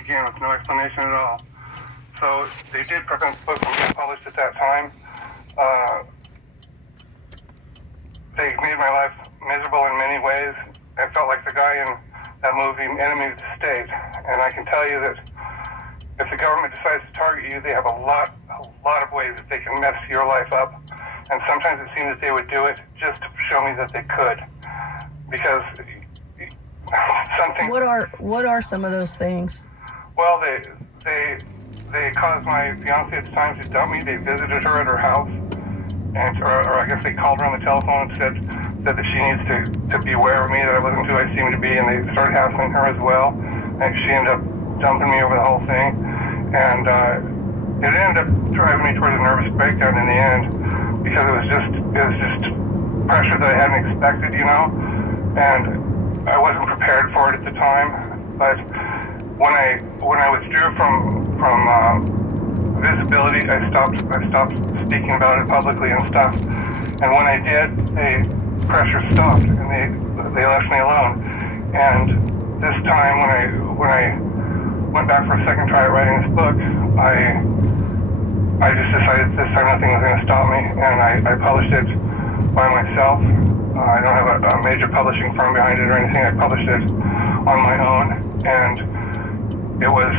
again with no explanation at all. So they did prevent the book from being published at that time. They made my life miserable in many ways. I felt like the guy in that movie, Enemy of the State. And I can tell you that if the government decides to target you, they have a lot of ways that they can mess your life up. And sometimes it seems that they would do it just to show me that they could. Because something... What are some of those things? Well, they caused my fiancée at the time to dump me. They visited her at her house. Or I guess they called her on the telephone and said that she needs to beware of me, that I wasn't who I seemed to be, and they started hassling her as well. And she ended up dumping me over the whole thing. And it ended up driving me towards a nervous breakdown in the end, because it was just pressure that I hadn't expected, and I wasn't prepared for it at the time. But when I withdrew from visibility, I stopped speaking about it publicly and stuff. And when I did, the pressure stopped, and they left me alone. And this time, when I went back for a second try at writing this book, I just decided this time nothing was going to stop me, and I published it by myself. I don't have a major publishing firm behind it or anything. I published it on my own, and it was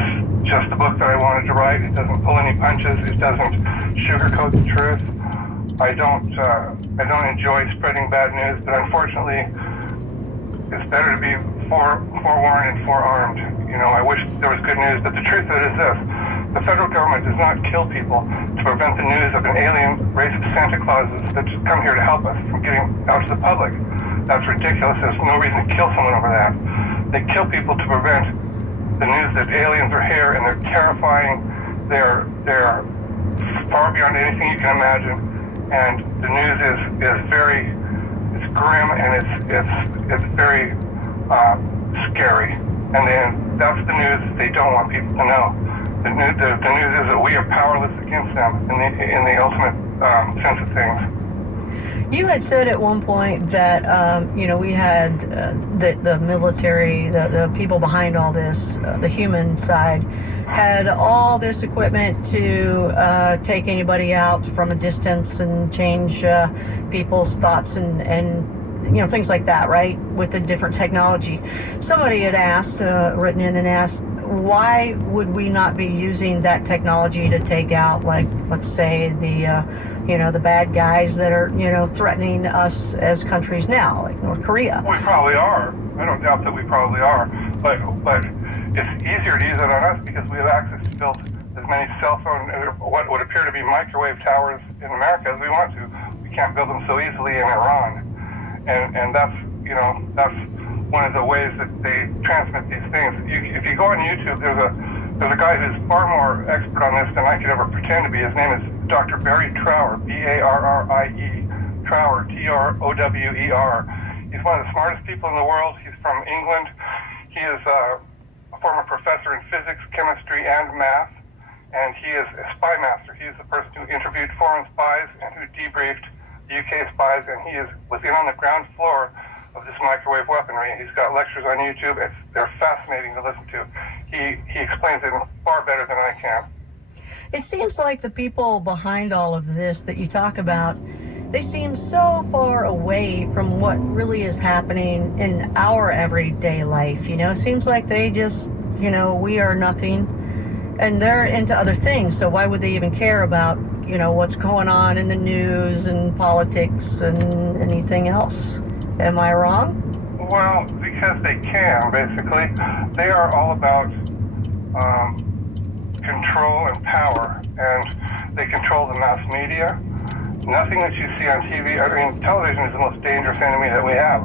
just the book that I wanted to write. It doesn't pull any punches. It doesn't sugarcoat the truth. I don't enjoy spreading bad news, but unfortunately, it's better to be forewarned and forearmed. I wish there was good news, but the truth of it is this. The federal government does not kill people to prevent the news of an alien race of Santa Clauses that just come here to help us from getting out to the public. That's ridiculous. There's no reason to kill someone over that. They kill people to prevent the news that aliens are here, and they're terrifying. They're far beyond anything you can imagine. And the news is it's grim, and it's very scary. And then that's the news that they don't want people to know. The news is that we are powerless against them in the ultimate sense of things. You had said at one point that we had the military, the people behind all this, the human side, had all this equipment to take anybody out from a distance and change people's thoughts and things like that, right? With the different technology. Somebody had asked, written in and asked, why would we not be using that technology to take out, like, let's say the bad guys that are, threatening us as countries now, like North Korea? We probably are. I don't doubt that we probably are. But it's easier to use it on us because we have access to build as many cell phone, what would appear to be microwave towers in America as we want to. We can't build them so easily in Iran. And that's one of the ways that they transmit these things. If you go on YouTube, there's a guy who's far more expert on this than I could ever pretend to be. His name is Dr. Barry Trower, Barrie, Trower, Trower. He's one of the smartest people in the world. He's from England. He is a former professor in physics, chemistry, and math, and he is a spy master. He is the person who interviewed foreign spies and who debriefed the UK spies, and he was in on the ground floor of this microwave weaponry. He's got lectures on YouTube. They're fascinating to listen to. He explains it far better than I can. It seems like the people behind all of this that you talk about, they seem so far away from what really is happening in our everyday life. It seems like they just, we are nothing, and they're into other things. So why would they even care about, what's going on in the news and politics and anything else? Am I wrong? Well, because they can, basically. They are all about control and power, and they control the mass media. Nothing that you see on TV, television is the most dangerous enemy that we have.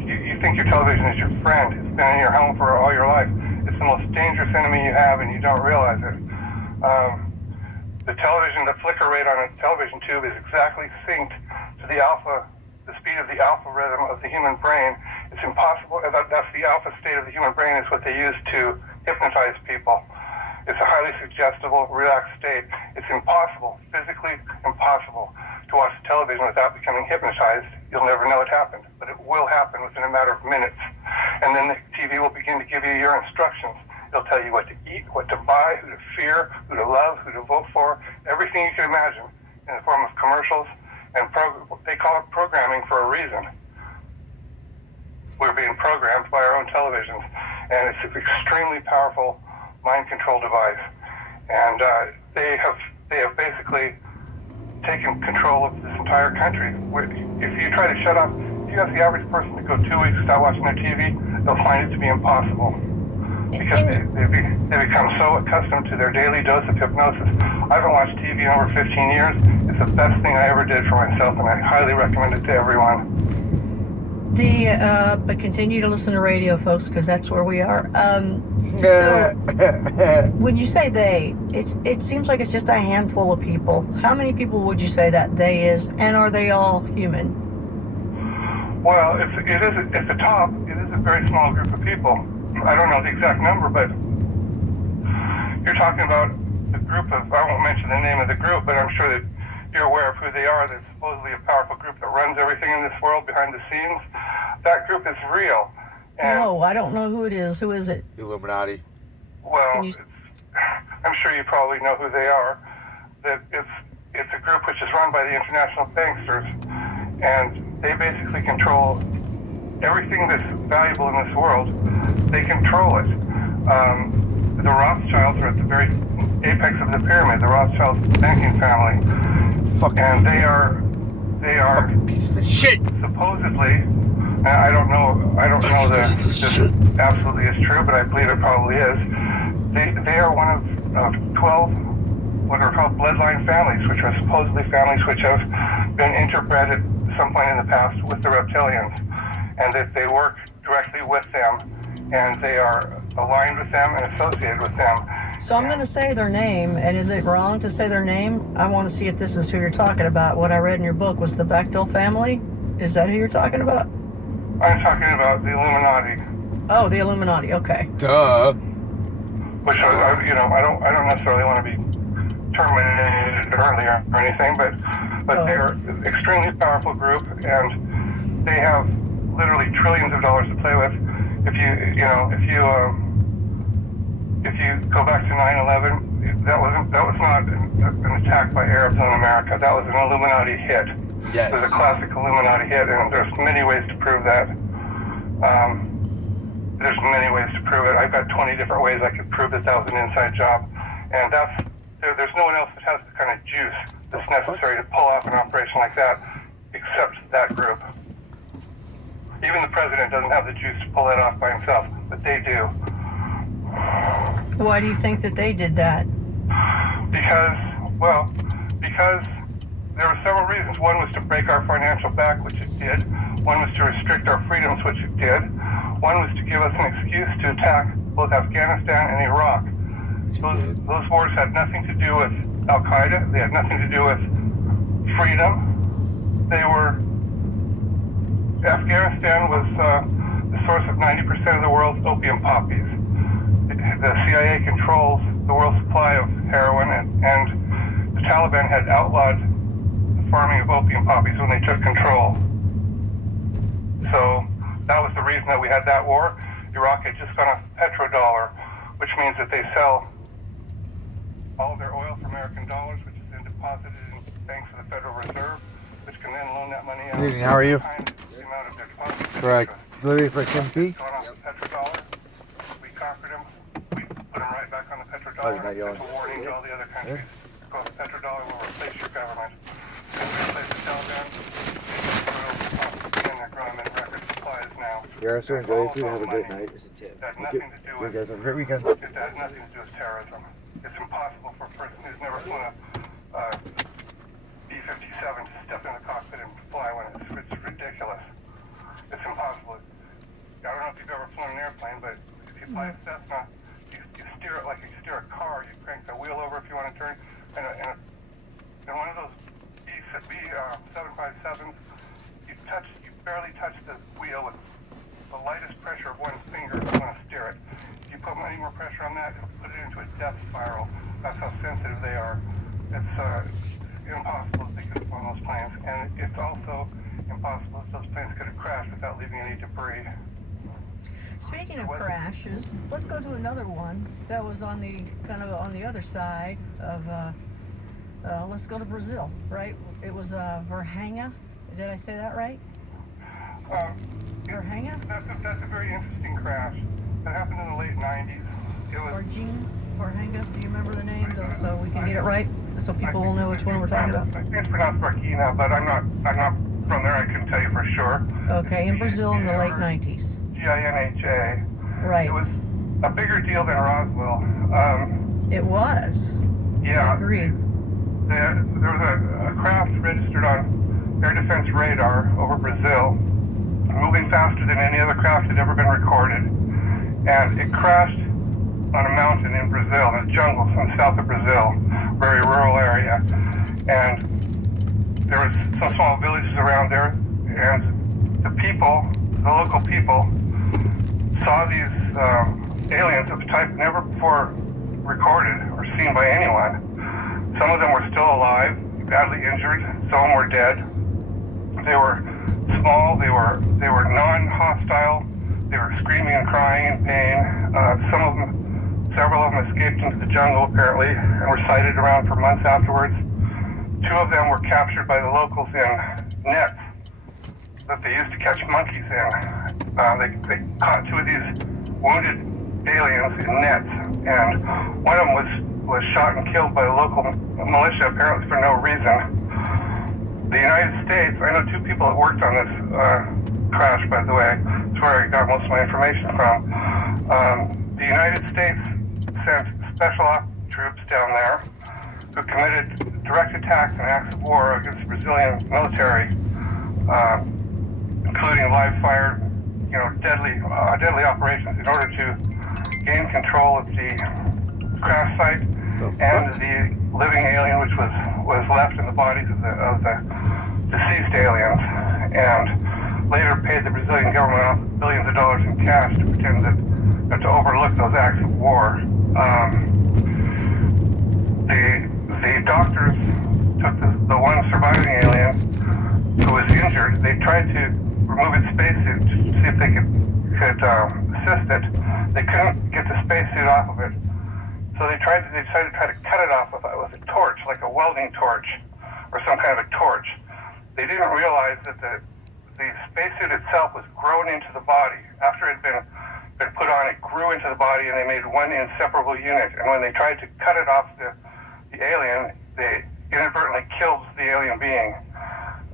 You think your television is your friend. It's been in your home for all your life. It's the most dangerous enemy you have, and you don't realize it. The flicker rate on a television tube is exactly synced to the speed of the alpha rhythm of the human brain. It's impossible. That's the alpha state of the human brain is what they use to hypnotize people. It's a highly suggestible, relaxed state. It's impossible, physically impossible, to watch television without becoming hypnotized. You'll never know it happened, but it will happen within a matter of minutes. And then the TV will begin to give you your instructions. It'll tell you what to eat, what to buy, who to fear, who to love, who to vote for, everything you can imagine in the form of commercials. And they call it programming for a reason. We're being programmed by our own televisions, and it's an extremely powerful mind control device. And they have basically taken control of this entire country. If you try to shut up, if you ask the average person to go 2 weeks without watching their TV, they'll find it to be impossible. Because they become so accustomed to their daily dose of hypnosis. I haven't watched TV in over 15 years. It's the best thing I ever did for myself, and I highly recommend it to everyone. But continue to listen to radio, folks, because that's where we are. So when you say they, it seems like it's just a handful of people. How many people would you say that they is, and are they all human? Well, at the top, it is a very small group of people. I don't know the exact number, but you're talking about a group of, I won't mention the name of the group, but I'm sure that you're aware of who they are. They're supposedly a powerful group that runs everything in this world behind the scenes. That group is real. And No, I don't know who it is. Who is it? Illuminati. well, Can you- I'm sure you probably know who they are. That it's a group which is run by the international banksters, and they basically control everything that's valuable in this world. They control it. The Rothschilds are at the very apex of the pyramid. The Rothschilds banking family, and they are Fucking piece of shit. supposedly. And I don't know that this absolutely is true, but I believe it probably is. They are one of 12 what are called bloodline families, which are supposedly families which have been interbred at some point in the past with the reptilians, and that they work directly with them, and they are aligned with them and associated with them. So I'm going to say their name, and is it wrong to say their name? I want to see if this is who you're talking about. What I read in your book was the Bechtel family. Is that who you're talking about? I'm talking about the Illuminati, Oh, the Illuminati. Okay. Duh. which I don't necessarily want to be terminated earlier or anything, but they're an extremely powerful group, and they have literally trillions of dollars to play with. If you go back to 9/11, that was not an attack by Arabs on America. That was an Illuminati hit. Yes. It was a classic Illuminati hit, and there's many ways to prove that. There's many ways to prove it. I've got 20 different ways I could prove that was an inside job, and there's no one else that has the kind of juice that's necessary to pull off an operation like that, except that group. Even the president doesn't have the juice to pull that off by himself, but they do. Why do you think that they did that? Because there were several reasons. One was to break our financial back, which it did. One was to restrict our freedoms, which it did. One was to give us an excuse to attack both Afghanistan and Iraq. Those wars had nothing to do with Al-Qaeda. They had nothing to do with freedom. Afghanistan was the source of 90% of the world's opium poppies. The CIA controls the world's supply of heroin, and the Taliban had outlawed the farming of opium poppies when they took control. So that was the reason that we had that war. Iraq had just gone off petrodollar, which means that they sell all of their oil for American dollars, which is then deposited in banks of the Federal Reserve, which can then loan that money out. Good evening, how are you? Times the amount of their deposits. Correct. Lily for Kim P. Gone off the petrodollar. We conquered them. We put them right back on the Oh, petrodollar. you're not yelling. It's a warning to all the other countries. Go off the petrodollar, we'll replace your government. And we replace the Taliban. And they're growing in record supplies now. You're also enjoy it too. Have a great night. It has nothing to do You with guys have a great weekend. it has nothing to do with terrorism. It's impossible for a person who's never flown a B-57 to step in the cockpit and fly when it's ridiculous. It's impossible. I don't know if you've ever flown an airplane, but if you fly a Cessna, you steer it like you steer a car. You crank the wheel over if you want to turn. And one of those B-757s, you barely touch the wheel with the lightest pressure of one finger if you want to steer it. If you put any more pressure on that, it'll put it into a death spiral. That's how sensitive they are. It's impossible that they could have flown those planes, and it's also impossible that those planes could have crashed without leaving any debris. Speaking of crashes, let's go to another one that was on the kind of on the other side of. Let's go to Brazil, right? It was Verhanga. Did I say that right? Verhanga? That's a very interesting crash. That happened in the late 90s. It was. Verhanga. Do you remember the name, so we can get it right, so people will know which one we're talking about? I think it's pronounced Burkina, but I'm not from there. I couldn't tell you for sure. Okay, in Brazil in the late 90s. GINHA. Right. It was a bigger deal than Roswell. It was. Yeah. I agree. There was a craft registered on air defense radar over Brazil, moving faster than any other craft had ever been recorded, and it crashed on a mountain in Brazil, in the jungles in the south of Brazil, very rural area, and there was some small villages around there, and the local people, saw these aliens of a type never before recorded or seen by anyone. Some of them were still alive, badly injured. Some of them were dead. They were small. They were non-hostile. They were screaming and crying in pain. Several of them escaped into the jungle apparently and were sighted around for months afterwards. 2 of them were captured by the locals in nets that they used to catch monkeys in. They caught 2 of these wounded aliens in nets, and one of them was shot and killed by the local militia, apparently for no reason. The United States, I know 2 people that worked on this crash, by the way. That's where I got most of my information from. The United States sent special ops troops down there who committed direct attacks and acts of war against the Brazilian military, including live-fire, deadly operations in order to gain control of the crash site and the living alien which was left in the bodies of the deceased aliens, and later paid the Brazilian government off billions of dollars in cash to pretend that to overlook those acts of war. The doctors took the one surviving alien who was injured. They tried to remove its spacesuit to see if they could assist it. They couldn't get the spacesuit off of it. So they decided to try to cut it off with a torch, like a welding torch or some kind of a torch. They didn't realize that the spacesuit itself was grown into the body. After it had been put on, it grew into the body, and they made one inseparable unit. And when they tried to cut it off the alien, they inadvertently killed the alien being.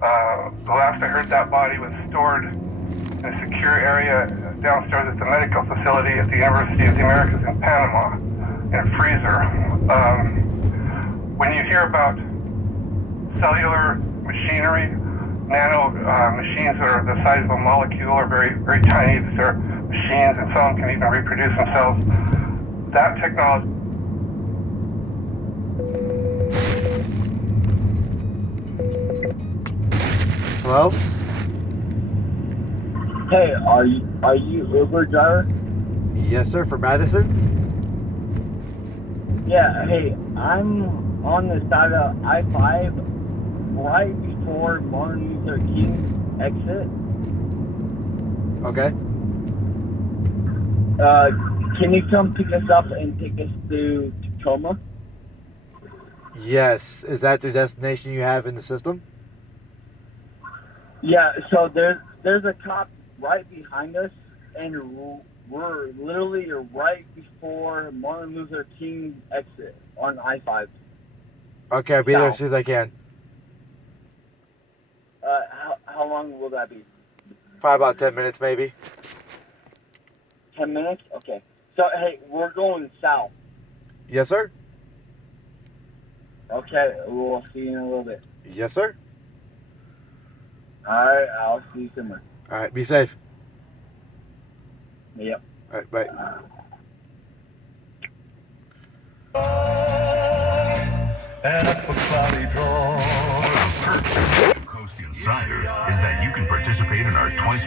The last I heard, that body was stored in a secure area downstairs at the medical facility at the University of the Americas in Panama, in a freezer. When you hear about cellular machinery, nano machines that are the size of a molecule or very, very tiny, these are machines, and some can even reproduce themselves. That technology. Hello? Hey, are you Uber driver? Yes, sir, for Madison? Yeah, hey, I'm on the side of I-5 right before Martin Luther King exit. Okay. Can you come pick us up and take us to Tacoma? Yes. Is that the destination you have in the system? Yeah, so there's a cop right behind us, and we're literally right before Martin Luther King exit on I-5. Okay, I'll be there as soon as I can. How long will that be? Probably about 10 minutes, maybe. 10 minutes? Okay. So, hey, we're going south. Yes, sir? Okay, we'll see you in a little bit. Yes, sir? Alright, I'll see you soon. All right, be safe. Yep. All right, bye. And up a cloudy draw. Coast Insider is that you can participate in our twice